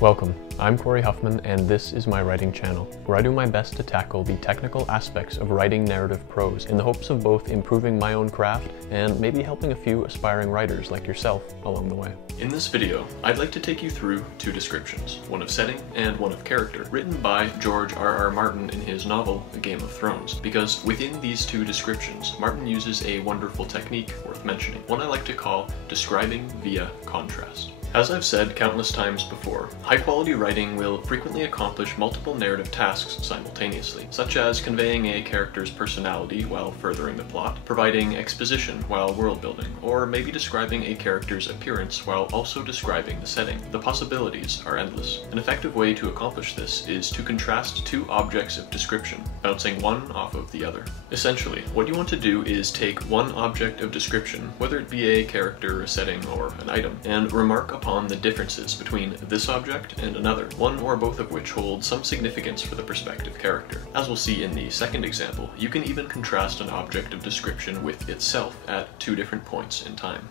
Welcome, I'm Corey Huffman, and this is my writing channel, where I do my best to tackle the technical aspects of writing narrative prose in the hopes of both improving my own craft and maybe helping a few aspiring writers like yourself along the way. In this video, I'd like to take you through two descriptions, one of setting and one of character, written by George R.R. Martin in his novel, A Game of Thrones, because within these two descriptions, Martin uses a wonderful technique worth mentioning, one I like to call describing via contrast. As I've said countless times before, high-quality writing will frequently accomplish multiple narrative tasks simultaneously, such as conveying a character's personality while furthering the plot, providing exposition while world-building, or maybe describing a character's appearance while also describing the setting. The possibilities are endless. An effective way to accomplish this is to contrast two objects of description, bouncing one off of the other. Essentially, what you want to do is take one object of description, whether it be a character, a setting, or an item, and remark upon the differences between this object and another, one or both of which hold some significance for the prospective character. As we'll see in the second example, you can even contrast an object of description with itself at two different points in time.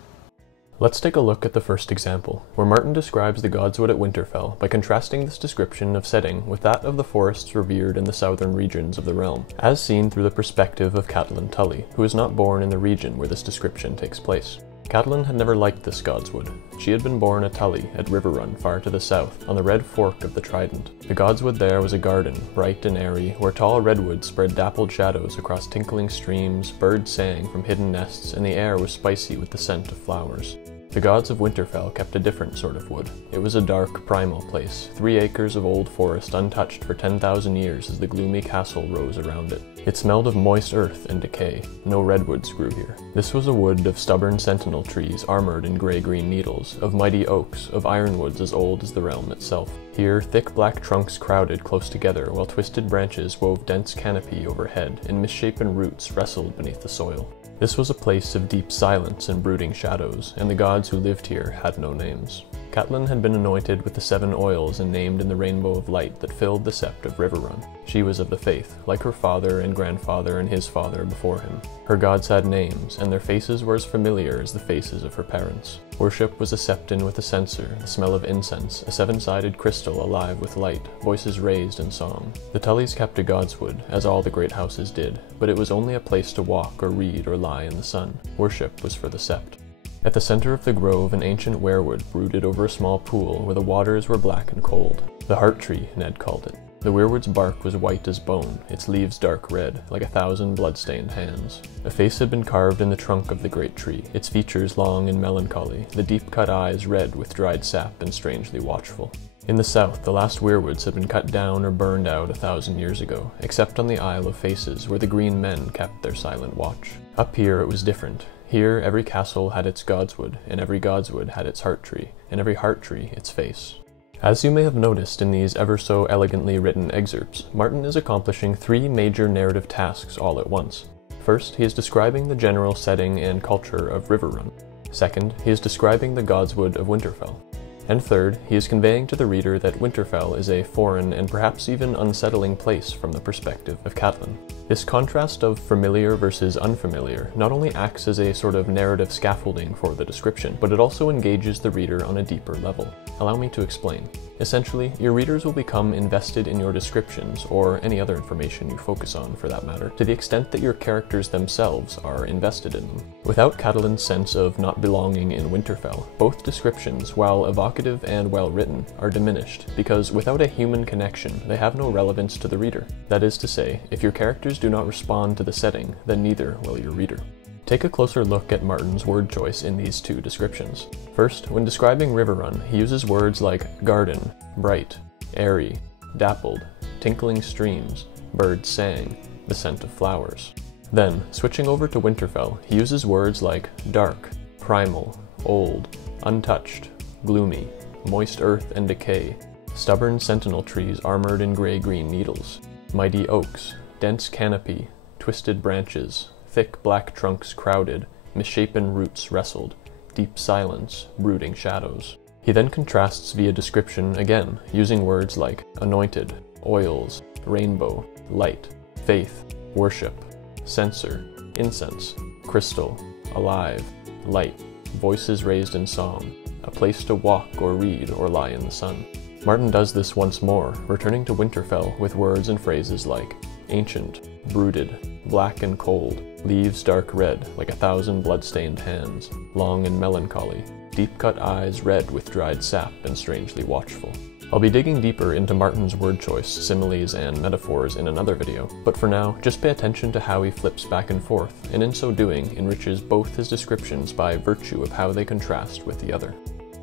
Let's take a look at the first example, where Martin describes the godswood at Winterfell by contrasting this description of setting with that of the forests revered in the southern regions of the realm, as seen through the perspective of Catelyn Tully, who is not born in the region where this description takes place. Catelyn had never liked this godswood. She had been born a Tully at Riverrun, far to the south, on the red fork of the Trident. The godswood there was a garden, bright and airy, where tall redwoods spread dappled shadows across tinkling streams, birds sang from hidden nests, and the air was spicy with the scent of flowers. The gods of Winterfell kept a different sort of wood. It was a dark, primal place, 3 acres of old forest untouched for 10,000 years as the gloomy castle rose around it. It smelled of moist earth and decay. No redwoods grew here. This was a wood of stubborn sentinel trees armored in gray-green needles, of mighty oaks, of ironwoods as old as the realm itself. Here, thick black trunks crowded close together, while twisted branches wove dense canopy overhead, and misshapen roots wrestled beneath the soil. This was a place of deep silence and brooding shadows, and the gods who lived here had no names. Catelyn had been anointed with the 7 oils and named in the rainbow of light that filled the sept of Riverrun. She was of the faith, like her father and grandfather and his father before him. Her gods had names, and their faces were as familiar as the faces of her parents. Worship was a septon with a censer, the smell of incense, a 7-sided crystal alive with light, voices raised in song. The Tullys kept a godswood, as all the great houses did, but it was only a place to walk or read or lie in the sun. Worship was for the sept. At the center of the grove, an ancient weirwood brooded over a small pool where the waters were black and cold. The heart tree, Ned called it. The weirwood's bark was white as bone, its leaves dark red, like 1,000 blood-stained hands. A face had been carved in the trunk of the great tree, its features long and melancholy, the deep-cut eyes red with dried sap and strangely watchful. In the south, the last weirwoods had been cut down or burned out 1,000 years ago, except on the Isle of Faces, where the green men kept their silent watch. Up here it was different. Here, every castle had its godswood, and every godswood had its heart tree, and every heart tree its face. As you may have noticed in these ever so elegantly written excerpts, Martin is accomplishing 3 major narrative tasks all at once. First, he is describing the general setting and culture of Riverrun. Second, he is describing the godswood of Winterfell. And third, he is conveying to the reader that Winterfell is a foreign and perhaps even unsettling place from the perspective of Catelyn. This contrast of familiar versus unfamiliar not only acts as a sort of narrative scaffolding for the description, but it also engages the reader on a deeper level. Allow me to explain. Essentially, your readers will become invested in your descriptions, or any other information you focus on for that matter, to the extent that your characters themselves are invested in them. Without Catelyn's sense of not belonging in Winterfell, both descriptions, while evocative and well written, are diminished, because without a human connection, they have no relevance to the reader. That is to say, if your characters do not respond to the setting, then neither will your reader. Take a closer look at Martin's word choice in these two descriptions. First, when describing Riverrun, he uses words like garden, bright, airy, dappled, tinkling streams, birds sang, the scent of flowers. Then, switching over to Winterfell, he uses words like dark, primal, old, untouched, gloomy, moist earth and decay, stubborn sentinel trees armored in gray-green needles, mighty oaks, dense canopy, twisted branches, thick black trunks crowded, misshapen roots wrestled, deep silence, brooding shadows. He then contrasts via description again, using words like anointed, oils, rainbow, light, faith, worship, censer, incense, crystal, alive, light, voices raised in song, a place to walk or read or lie in the sun. Martin does this once more, returning to Winterfell with words and phrases like ancient, brooded, black and cold, leaves dark red like 1,000 blood-stained hands, long and melancholy, deep-cut eyes red with dried sap and strangely watchful. I'll be digging deeper into Martin's word choice, similes, and metaphors in another video, but for now, just pay attention to how he flips back and forth, and in so doing, enriches both his descriptions by virtue of how they contrast with the other.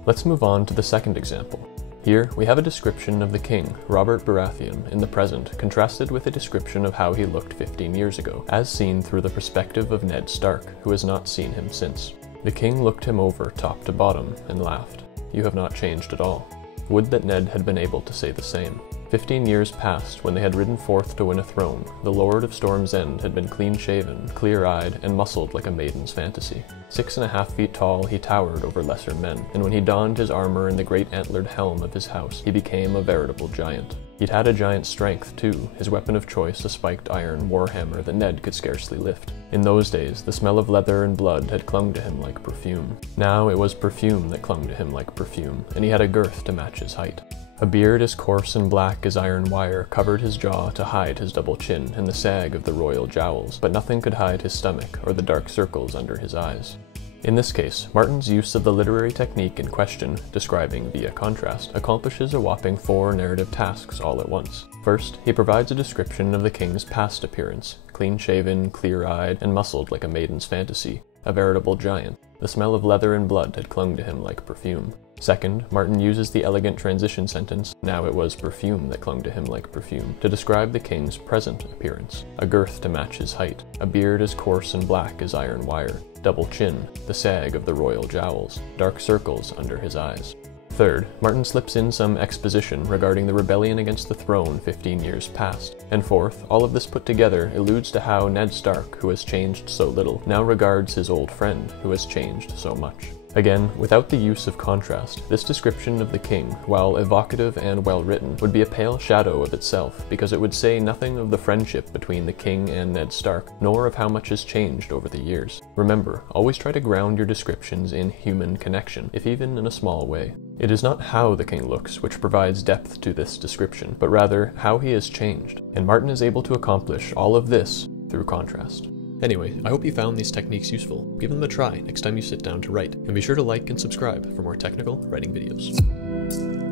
Let's move on to the second example. Here, we have a description of the king, Robert Baratheon, in the present, contrasted with a description of how he looked 15 years ago, as seen through the perspective of Ned Stark, who has not seen him since. The king looked him over top to bottom and laughed. "You have not changed at all." Would that Ned had been able to say the same. 15 years passed when they had ridden forth to win a throne. The Lord of Storm's End had been clean-shaven, clear-eyed, and muscled like a maiden's fantasy. 6.5 feet tall, he towered over lesser men, and when he donned his armor and the great antlered helm of his house, he became a veritable giant. He'd had a giant's strength, too, his weapon of choice a spiked iron warhammer that Ned could scarcely lift. In those days, the smell of leather and blood had clung to him like perfume. Now it was perfume that clung to him like perfume, and he had a girth to match his height. A beard as coarse and black as iron wire covered his jaw to hide his double chin and the sag of the royal jowls, but nothing could hide his stomach or the dark circles under his eyes. In this case, Martin's use of the literary technique in question, describing via contrast, accomplishes a whopping 4 narrative tasks all at once. First, he provides a description of the king's past appearance, clean-shaven, clear-eyed, and muscled like a maiden's fantasy, a veritable giant. The smell of leather and blood had clung to him like perfume. Second, Martin uses the elegant transition sentence, "Now it was perfume that clung to him like perfume," to describe the king's present appearance. A girth to match his height, a beard as coarse and black as iron wire, double chin, the sag of the royal jowls, dark circles under his eyes. Third, Martin slips in some exposition regarding the rebellion against the throne 15 years past. And fourth, all of this put together alludes to how Ned Stark, who has changed so little, now regards his old friend, who has changed so much. Again, without the use of contrast, this description of the king, while evocative and well-written, would be a pale shadow of itself, because it would say nothing of the friendship between the king and Ned Stark, nor of how much has changed over the years. Remember, always try to ground your descriptions in human connection, if even in a small way. It is not how the king looks which provides depth to this description, but rather how he has changed, and Martin is able to accomplish all of this through contrast. Anyway, I hope you found these techniques useful. Give them a try next time you sit down to write, and be sure to like and subscribe for more technical writing videos.